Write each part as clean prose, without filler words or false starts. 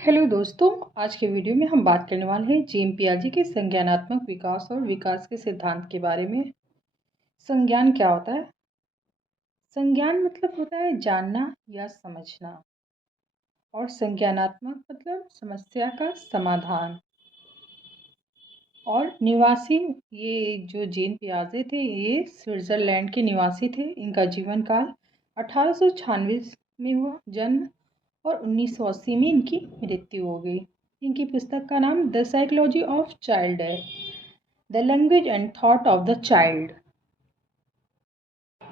Hello दोस्तों, आज के वीडियो में हम बात करने वाले हैं जीन पियाजे के संज्ञानात्मक विकास और विकास के सिद्धांत के बारे में। संज्ञान क्या होता है? संज्ञान मतलब होता है जानना या समझना, और संज्ञानात्मक मतलब समस्या का समाधान। और निवासी, ये जो जीन पियाजे थे ये स्विट्जरलैंड के निवासी थे। इनका जीवन काल 1896 में हुआ जन्म, और 1980 में इनकी मृत्यु हो गई। इनकी पुस्तक का नाम द साइकोलॉजी ऑफ चाइल्ड है, the language and thought of the child.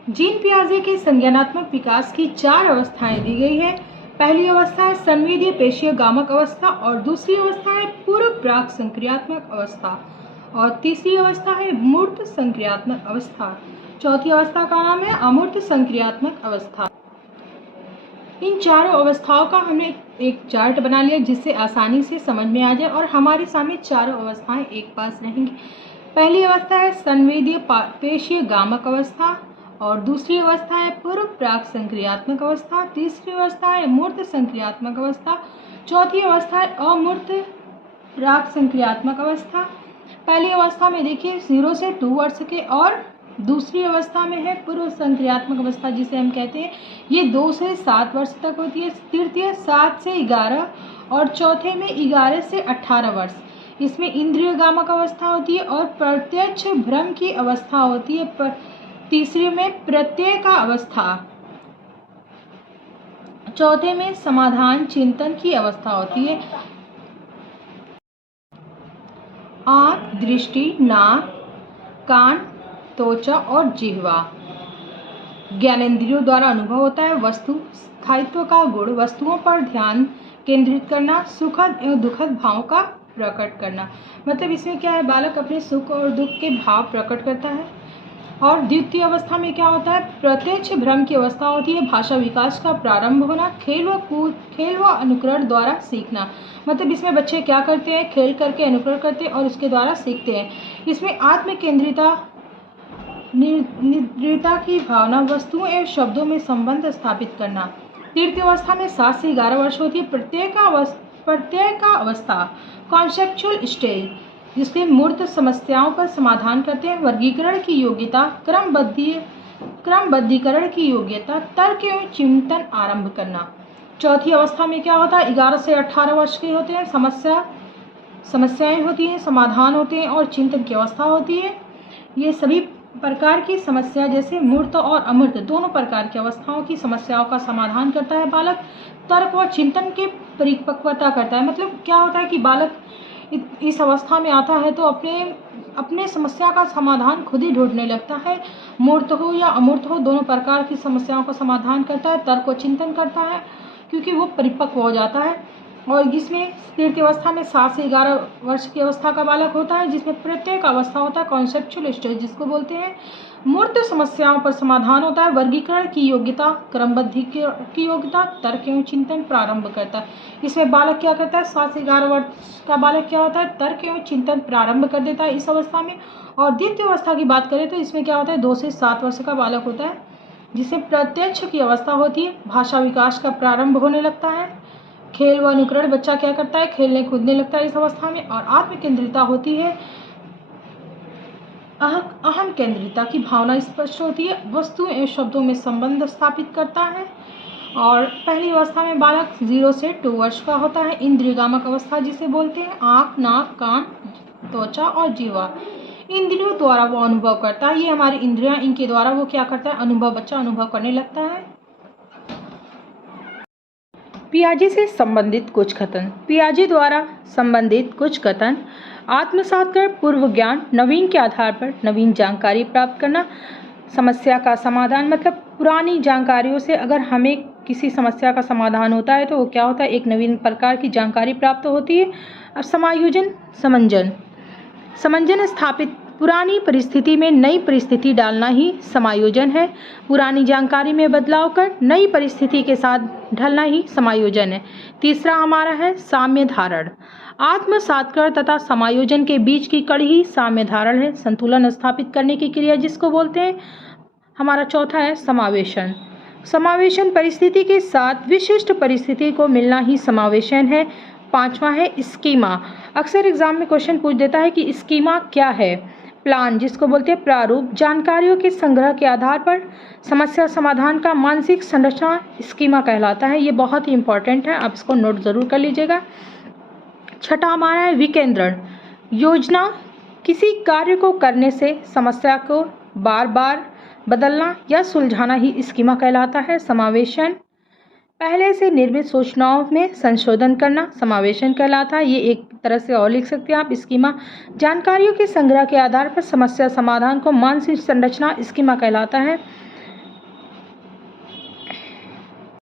Jean पियाजे के संज्ञानात्मक विकास की 4 अवस्थाएं दी गई है। पहली अवस्था है संवेदीय पेशीय गामक अवस्था, और दूसरी अवस्था है पूर्व प्राक संक्रियात्मक अवस्था, और तीसरी अवस्था है मूर्त संक्रियात्मक अवस्था। चौथी अवस्था का नाम है अमूर्त संक्रियात्मक अवस्था। इन चारों अवस्थाओं का हमने एक चार्ट बना लिया जिससे आसानी से समझ में आ जाए, और हमारे सामने चारों अवस्थाएं एक पास रहेंगी। पहली अवस्था है संवेदीय पेशीय गामक अवस्था, और दूसरी अवस्था है पूर्व प्राक संक्रियात्मक अवस्था, तीसरी अवस्था है मूर्त संक्रियात्मक अवस्था, चौथी अवस्था है अमूर्त प्राक संक्रियात्मक अवस्था। पहली अवस्था में देखिए 0 से 2 वर्ष के, और दूसरी अवस्था में है पूर्व संक्रियात्मक अवस्था जिसे हम कहते हैं, ये 2 से 7 वर्ष तक होती है। तृतीय 7 से 11, और चौथे में 11 से 18 वर्ष। इसमें इंद्रिय गामक अवस्था होती है और प्रत्यक्ष भ्रम की अवस्था होती है। तीसरे में प्रत्यय का अवस्था, चौथे में समाधान चिंतन की अवस्था होती है। आँख, दृष्टि, नाक, कान, त्वचा और जिह्वा ज्ञानेंद्रियों द्वारा अनुभव होता है। वस्तु स्थायित्व का गुण, वस्तुओं पर ध्यान केंद्रित करना, सुखद एवं दुखद भावों का प्रकट करना। मतलब इसमें क्या है, बालक अपने सुख और दुख के भाव प्रकट करता है। और द्वितीय अवस्था में क्या होता है, प्रत्यक्ष भ्रम की अवस्था होती है। भाषा विकास का प्रारंभ होना, खेल व अनुकरण द्वारा सीखना। मतलब इसमें बच्चे क्या करते हैं, खेल करके अनुकरण करते हैं और उसके द्वारा सीखते हैं। इसमें आत्म केंद्रिता निद्रिता की भावना, वस्तुओं एवं शब्दों में संबंध स्थापित करना। तृतीय अवस्था में 7 से 11 वर्ष होती है। प्रत्यय का अवस्था कॉन्सेप्चुअल स्टेज, जिसके मूर्त समस्याओं पर समाधान करते हैं। वर्गीकरण की योग्यता, क्रमबद्धीकरण की योग्यता, तर्क एवं चिंतन आरंभ करना। चौथी अवस्था में क्या होता है, 11 से 18 वर्ष के होते हैं। समस्याएं होती हैं, समाधान होते हैं और चिंतन की अवस्था होती है। ये सभी प्रकार की समस्या, जैसे मूर्त और अमूर्त दोनों प्रकार की अवस्थाओं की समस्याओं का समाधान करता है बालक। तर्क व चिंतन के परिपक्वता करता है। मतलब क्या होता है कि बालक इस अवस्था में आता है तो अपने समस्या का समाधान खुद ही ढूंढने लगता है। मूर्त हो या अमूर्त हो, दोनों प्रकार की समस्याओं का समाधान करता है, तर्क व चिंतन करता है, क्योंकि वो परिपक्व हो जाता है। और जिसमें तृतीय अवस्था में 7 से 11 वर्ष की अवस्था का बालक होता है, जिसमें प्रत्येक अवस्था होता है कॉन्सेप्चुअल स्टेज जिसको बोलते हैं। मूर्त समस्याओं पर समाधान होता है। वर्गीकरण की योग्यता, क्रमबद्ध की योग्यता, तर्क एवं चिंतन प्रारंभ करता है। इसमें बालक क्या करता है, 7 से 11 वर्ष का बालक क्या होता है, तर्क एवं चिंतन प्रारंभ कर देता है इस अवस्था में। और द्वितीय अवस्था की बात करें तो इसमें क्या होता है, 2 से 7 वर्ष का बालक होता है, जिसमें प्रत्यक्ष की अवस्था होती है। भाषा विकास का प्रारंभ होने लगता है। खेल व अनुकरण, बच्चा क्या करता है, खेलने कूदने लगता है इस अवस्था में। और आत्म केंद्रिता होती है, अहम केंद्रिता की भावना स्पष्ट होती है। वस्तु एवं शब्दों में संबंध स्थापित करता है। और पहली अवस्था में बालक 0 से 2 वर्ष का होता है। इंद्रियगामक अवस्था जिसे बोलते हैं, आँख, नाक, कान, त्वचा और जीवा इंद्रियों द्वारा वो अनुभव करता है। ये हमारी इंद्रियां, इनके द्वारा वो क्या करता है, अनुभव, बच्चा अनुभव करने लगता है। पियाजे से संबंधित कुछ कथन। पियाजे द्वारा संबंधित कुछ कथन: आत्मसात कर पूर्व ज्ञान, नवीन के आधार पर नवीन जानकारी प्राप्त करना। समस्या का समाधान, मतलब पुरानी जानकारियों से अगर हमें किसी समस्या का समाधान होता है तो वो क्या होता है, एक नवीन प्रकार की जानकारी प्राप्त होती है। अब समायोजन, समंजन स्थापित, पुरानी परिस्थिति में नई परिस्थिति डालना ही समायोजन है। पुरानी जानकारी में बदलाव कर नई परिस्थिति के साथ ढलना ही समायोजन है। तीसरा हमारा है साम्य धारण। आत्मसात कर तथा समायोजन के बीच की कड़ी ही साम्य धारण है, संतुलन स्थापित करने की क्रिया जिसको बोलते हैं। हमारा चौथा है समावेशन। परिस्थिति के साथ विशिष्ट परिस्थिति को मिलना ही समावेशन है। 5वां है स्कीमा। अक्सर एग्जाम में क्वेश्चन पूछ देता है कि स्कीमा क्या है। प्लान, जिसको बोलते हैं प्रारूप, जानकारियों के संग्रह के आधार पर समस्या समाधान का मानसिक संरचना स्कीमा कहलाता है। ये बहुत ही इंपॉर्टेंट है, आप इसको नोट जरूर कर लीजिएगा। छठा हमारा है विकेंद्रण। योजना, किसी कार्य को करने से समस्या को बार बार बदलना या सुलझाना ही स्कीमा कहलाता है। समावेशन, पहले से निर्मित सूचनाओं में संशोधन करना समावेशन कहलाता है। ये एक तरह से और लिख सकते हैं आप स्कीमा। जानकारियों के संग्रह के आधार पर समस्या समाधान को मानसिक संरचना स्कीमा कहलाता है।